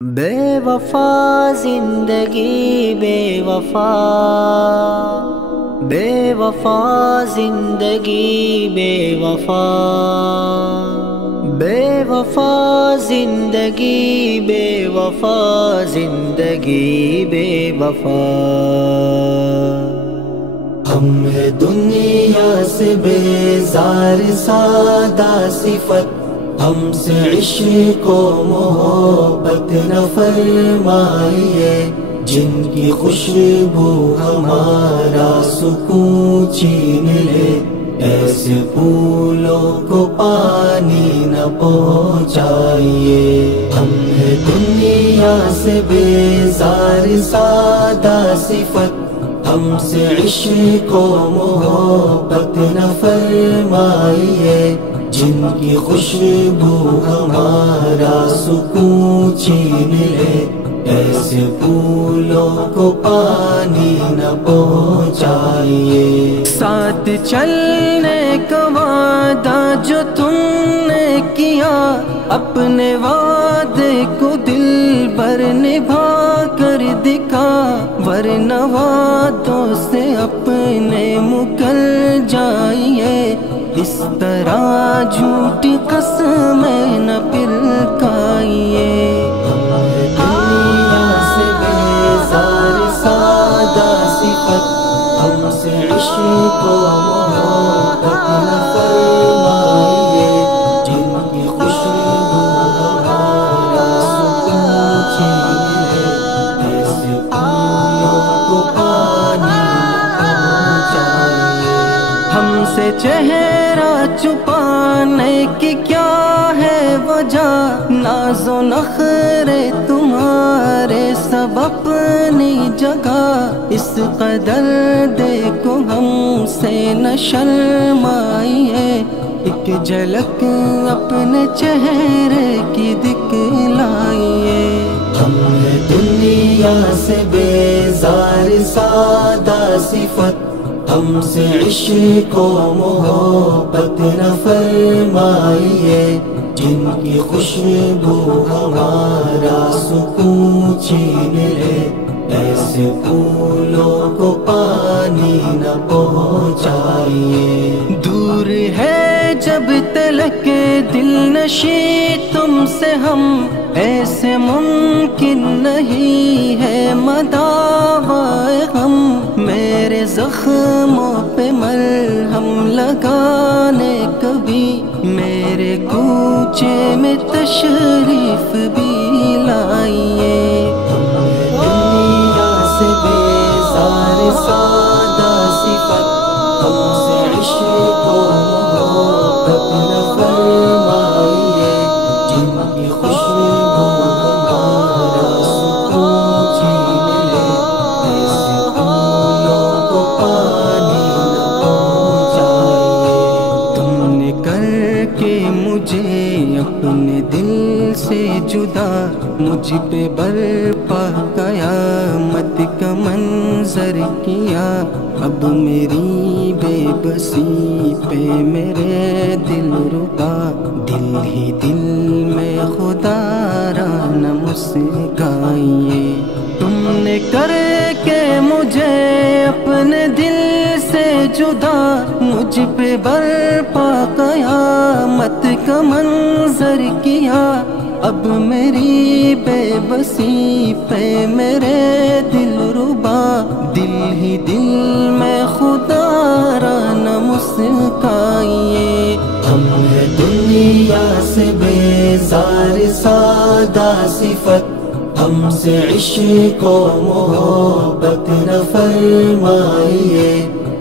بے وفا زندگی بے وفا، بے وفا زندگی بے وفا، بے وفا زندگی بے وفا زندگی بے وفا۔ ہم ہے دنیا سے بیزار سادہ صفت، ہم سے عشق و محبت نہ فرمائیے، جن کی خوشبو ہمارا سکون چھین لے، ایسے پھولوں کو پانی نہ پہنچائیے۔ ہم ہے دنیا سے بیزار سادہ صفت، ہم سے عشق و محبت نہ فرمائیے، جن کی خوشبو ہمارا سکون چھین لے، ایسے پھولوں کو پانی نہ پہنچائیے۔ ساتھ چلنے کا وعدہ جو تم نے کیا، اپنے وعدے کو دل بھر نبھا کر دکھا، ورنہ وعدوں سے اپنے مکر جائیے، اس طرح جھوٹی قسمیں نہ پھر کھائیے۔ دنیا سے بیزار سادہ صفت، ہم سے عشق و محبت نہ فرمائیے، جن کی خوشبو ہمارا سکون چھین لے، ایسے پھولوں کو پانی نہ پہنچائیے۔ ہم سے چہرہ چھپانے کی کیا ہے وجہ، ناز و نخرے تمہارے سب اپنی جگہ، اس قدر دیکھو ہم سے نہ شرمائیے، ایک جھلک اپنے چہرے کی دکھلائیے۔ ہم ہے دنیا سے بیزار سادہ صفت، ہم سے عشق و محبت نہ فرمائیے، جن کی خوشبو ہمارا سکون چھین لے، ایسے پھولوں کو پانی نہ پہنچائیے۔ دور ہے جب تلک دل نشیں تم سے ہم، ایسے ممکن نہیں ہے مداوائے غم، میرے زخموں پہ مرہم لگانے کبھی، میرے کوچے میں تشریف بھی لائیے۔ دنیا سے بیزار سادہ صفت، ہم سے عشق و محبت نہ فرمائیے، جن کی خوشبو ہمارا سکون چھین لے، ایسے پھولوں کو پانی نہ پہنچائیے۔ تم نے کر کے مجھے اپنے دل سے جدا، مجھ پہ برپا قیامت کا منظر کیا، اب میری بے بسی پہ میرے دل ربا، دل ہی دل میں خدا را نہ مسکائیے۔ تم نے کر کے مجھے اپنے دل سے جدا، مجھ پہ برپا قیامت کا منظر کیا، اب میری بے بسی پہ میرے دل ربا، دل ہی دل میں خدا را نہ مسکائیے۔ ہم ہے دنیا سے بیزار سادہ صفت، ہم سے عشق و محبت نہ فرمائیے،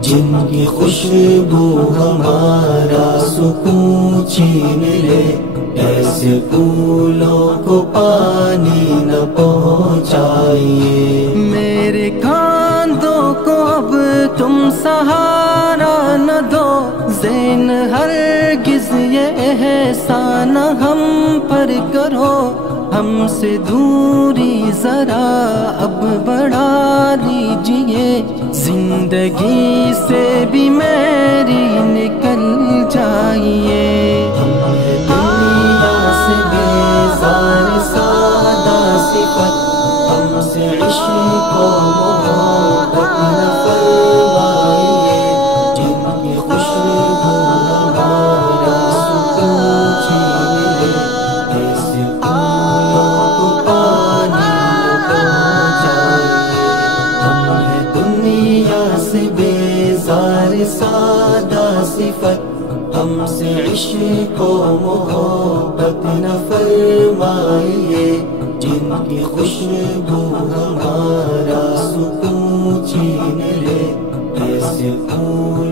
جن کی خوشبو ہمارا سکون چھین لے، ایسے پھولوں کو پانی نہ پہنچائیے۔ میرے کاندھوں کو اب تم سہارا نہ دو، زین ہرگز یہ احسان ہم پر کرو، ہم سے دوری ذرا اب بڑھا لیجئے، زندگی سے بھی میری نکل جائیے۔ دنیا سے بیزار سادہ سے عشق و محبت نہ فرمائیے، جن کی خوشبو ہمارا سکون چھین لے، ایسے پھولوں کو پانی ہو جائیے۔ ہم ہیں دنیا سے بیزار سادہ صفت، ہم سے عشق و محبت نہ فرمائیے، جن کی خوشبو ہمارا سکون چھین لے، ایسے پھول